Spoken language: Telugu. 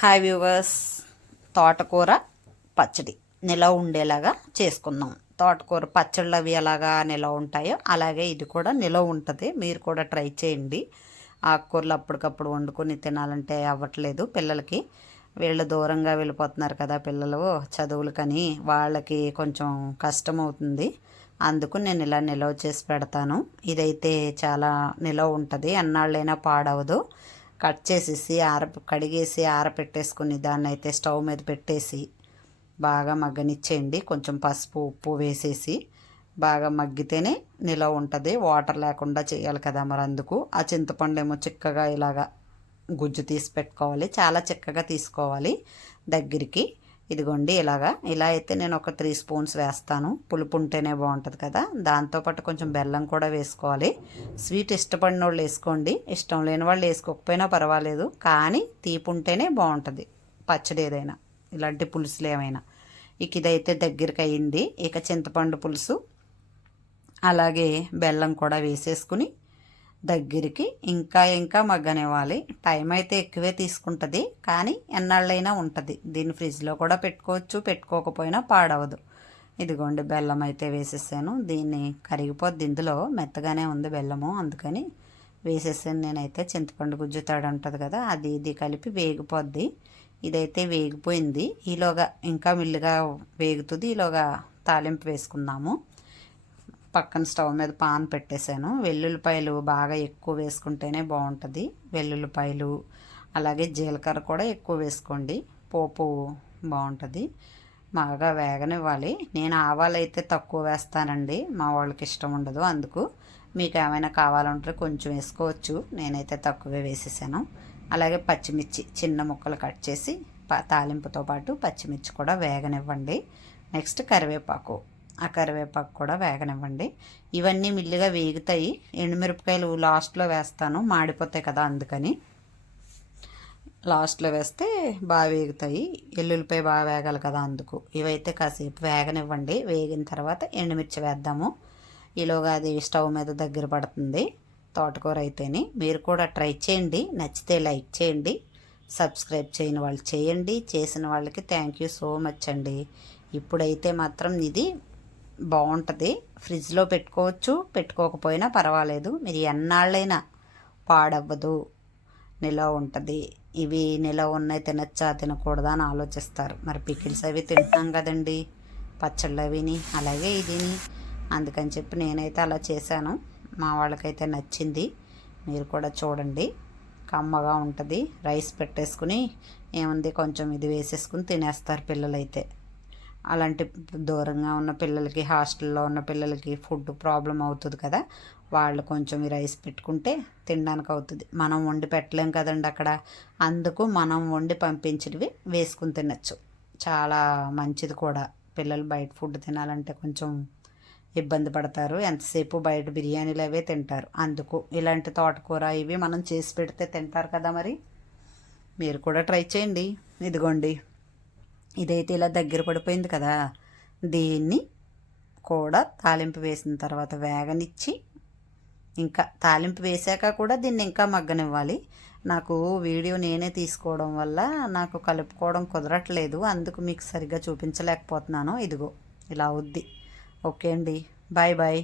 హాయ్ వ్యూవర్స్, తోటకూర పచ్చడి నిలవ ఉండేలాగా చేసుకుందాం. తోటకూర పచ్చళ్ళు అవి ఎలాగా నిలవ ఉంటాయో అలాగే ఇది కూడా నిలవ ఉంటుంది. మీరు కూడా ట్రై చేయండి. ఆకుకూరలు అప్పటికప్పుడు వండుకొని తినాలంటే అవ్వట్లేదు పిల్లలకి. వీళ్ళు దూరంగా వెళ్ళిపోతున్నారు కదా పిల్లలు చదువులకని, వాళ్ళకి కొంచెం కష్టం అవుతుంది. అందుకు నేను ఇలా నిలవ చేసి పెడతాను. ఇదైతే చాలా నిలవ ఉంటుంది, అన్నాళ్ళైనా పాడవదు. కట్ చేసేసి కడిగేసి ఆరపెట్టేసుకుని దాన్ని అయితే స్టవ్ మీద పెట్టేసి బాగా మగ్గనిచ్చేయండి. కొంచెం పసుపు ఉప్పు వేసేసి బాగా మగ్గితేనే నిలవ ఉంటుంది. వాటర్ లేకుండా చేయాలి కదా, మరి అందుకు ఆ చింతపండు ఏమో చిక్కగా ఇలాగా గుజ్జు తీసి పెట్టుకోవాలి. చాలా చిక్కగా తీసుకోవాలి దగ్గరికి. ఇదిగోండి ఇలా అయితే నేను ఒక 3 స్పూన్స్ వేస్తాను. పులుపు ఉంటేనే బాగుంటుంది కదా. దాంతోపాటు కొంచెం బెల్లం కూడా వేసుకోవాలి. స్వీట్ ఇష్టపడిన వాళ్ళు వేసుకోండి, ఇష్టం లేని వాళ్ళు వేసుకోకపోయినా పర్వాలేదు. కానీ తీపి ఉంటేనే బాగుంటుంది పచ్చడి ఏదైనా, ఇలాంటి పులుసులు ఏమైనా. ఇక ఇదైతే దగ్గరికి అయ్యింది. ఇక చింతపండు పులుసు అలాగే బెల్లం కూడా వేసేసుకుని దగ్గరికి ఇంకా మగ్గనివ్వాలి. టైం అయితే ఎక్కువే తీసుకుంటుంది, కానీ ఎన్నాళ్ళైనా ఉంటుంది. దీన్ని ఫ్రిడ్జ్లో కూడా పెట్టుకోవచ్చు, పెట్టుకోకపోయినా పాడవదు. ఇదిగోండి బెల్లం అయితే వేసేసాను. దీన్ని కరిగిపోద్ది, ఇందులో మెత్తగానే ఉంది బెల్లము, అందుకని వేసేసాను నేనైతే. చింతపండు గుజ్జు తడి ఉంటుంది కదా, అది ఇది కలిపి వేగిపోద్ది. ఇదైతే వేగిపోయింది. ఈలోగా ఇంకా మిల్లుగా వేగుతుంది. ఈలోగా తాలింపు వేసుకుందాము. పక్కన స్టవ్ మీద పాన్ పెట్టేశాను. వెల్లుల్లిపాయలు బాగా ఎక్కువ వేసుకుంటేనే బాగుంటుంది. వెల్లుల్లిపాయలు అలాగే జీలకర్ర కూడా ఎక్కువ వేసుకోండి, పోపు బాగుంటుంది. బాగా వేగనివ్వాలి. నేను ఆవాలు అయితే తక్కువ వేస్తానండి, మా వాళ్ళకి ఇష్టం ఉండదు. అందుకు మీకు ఏమైనా కావాలంటే కొంచెం వేసుకోవచ్చు, నేనైతే తక్కువే వేసేసాను. అలాగే పచ్చిమిర్చి చిన్న ముక్కలు కట్ చేసి తాలింపుతో పాటు పచ్చిమిర్చి కూడా వేగనివ్వండి. నెక్స్ట్ కరివేపాకు, ఆ కరివేపాకు కూడా వేగనివ్వండి. ఇవన్నీ మిల్లిగా వేగుతాయి. ఎండుమిరపకాయలు లాస్ట్లో వేస్తాను, మాడిపోతాయి కదా, అందుకని లాస్ట్లో వేస్తే బాగా వేగుతాయి. ఎల్లుల్లిపాయ బాగా వేగాలి కదా, అందుకు. ఇవైతే కాసేపు వేగనివ్వండి. వేగిన తర్వాత ఎండుమిర్చి వేద్దాము. ఈలోగా అది స్టవ్ మీద దగ్గర పడుతుంది. తోటకూర అయితేనే. మీరు కూడా ట్రై చేయండి, నచ్చితే లైక్ చేయండి, సబ్స్క్రైబ్ చేయని వాళ్ళు చేయండి, చేసిన వాళ్ళకి థ్యాంక్ యూ సో మచ్ అండి. ఇప్పుడైతే మాత్రం ఇది బాగుంటుంది. ఫ్రిడ్జ్లో పెట్టుకోవచ్చు, పెట్టుకోకపోయినా పర్వాలేదు. మీరు ఎన్నాళ్ళైనా పాడవ్వదు, నిలవ ఉంటుంది. ఇవి నిలవ ఉన్నాయి, తినచ్చా తినకూడదా అని ఆలోచిస్తారు. మరి పికిల్స్ అవి తింటున్నాం కదండి, పచ్చళ్ళు అవిని, అలాగే ఇదిని. అందుకని చెప్పి నేనైతే అలా చేశాను. మా వాళ్ళకైతే నచ్చింది. మీరు కూడా చూడండి, కమ్మగా ఉంటుంది. రైస్ పెట్టేసుకుని ఏముంది కొంచెం ఇది వేసేసుకుని తినేస్తారు పిల్లలైతే. అలాంటి దూరంగా ఉన్న పిల్లలకి, హాస్టల్లో ఉన్న పిల్లలకి ఫుడ్ ప్రాబ్లం అవుతుంది కదా, వాళ్ళు కొంచెం ఈ రైస్ పెట్టుకుంటే తినడానికి అవుతుంది. మనం వండి పెట్టలేం కదండి అక్కడ, అందుకు మనం వండి పంపించినవి వేసుకుని తినచ్చు. చాలా మంచిది కూడా. పిల్లలు బయట ఫుడ్ తినాలంటే కొంచెం ఇబ్బంది పడతారు, ఎంతసేపు బయట బిర్యానీలు అవే తింటారు. అందుకు ఇలాంటి తోటకూర ఇవి మనం చేసి పెడితే తింటారు కదా. మరి మీరు కూడా ట్రై చేయండి. ఇదిగోండి, ఇదైతే ఇలా దగ్గర పడిపోయింది కదా, దీన్ని కూడా తాలింపు వేసిన తర్వాత వేగనిచ్చి, ఇంకా తాలింపు వేసాక కూడా దీన్ని ఇంకా మగ్గనివ్వాలి. నాకు వీడియో నేనే తీసుకోవడం వల్ల నాకు కలుపుకోవడం కుదరట్లేదు, అందుకు మీకు సరిగ్గా చూపించలేకపోతున్నాను. ఇదిగో ఇలా అవుద్ది. ఓకే అండి, బాయ్ బాయ్.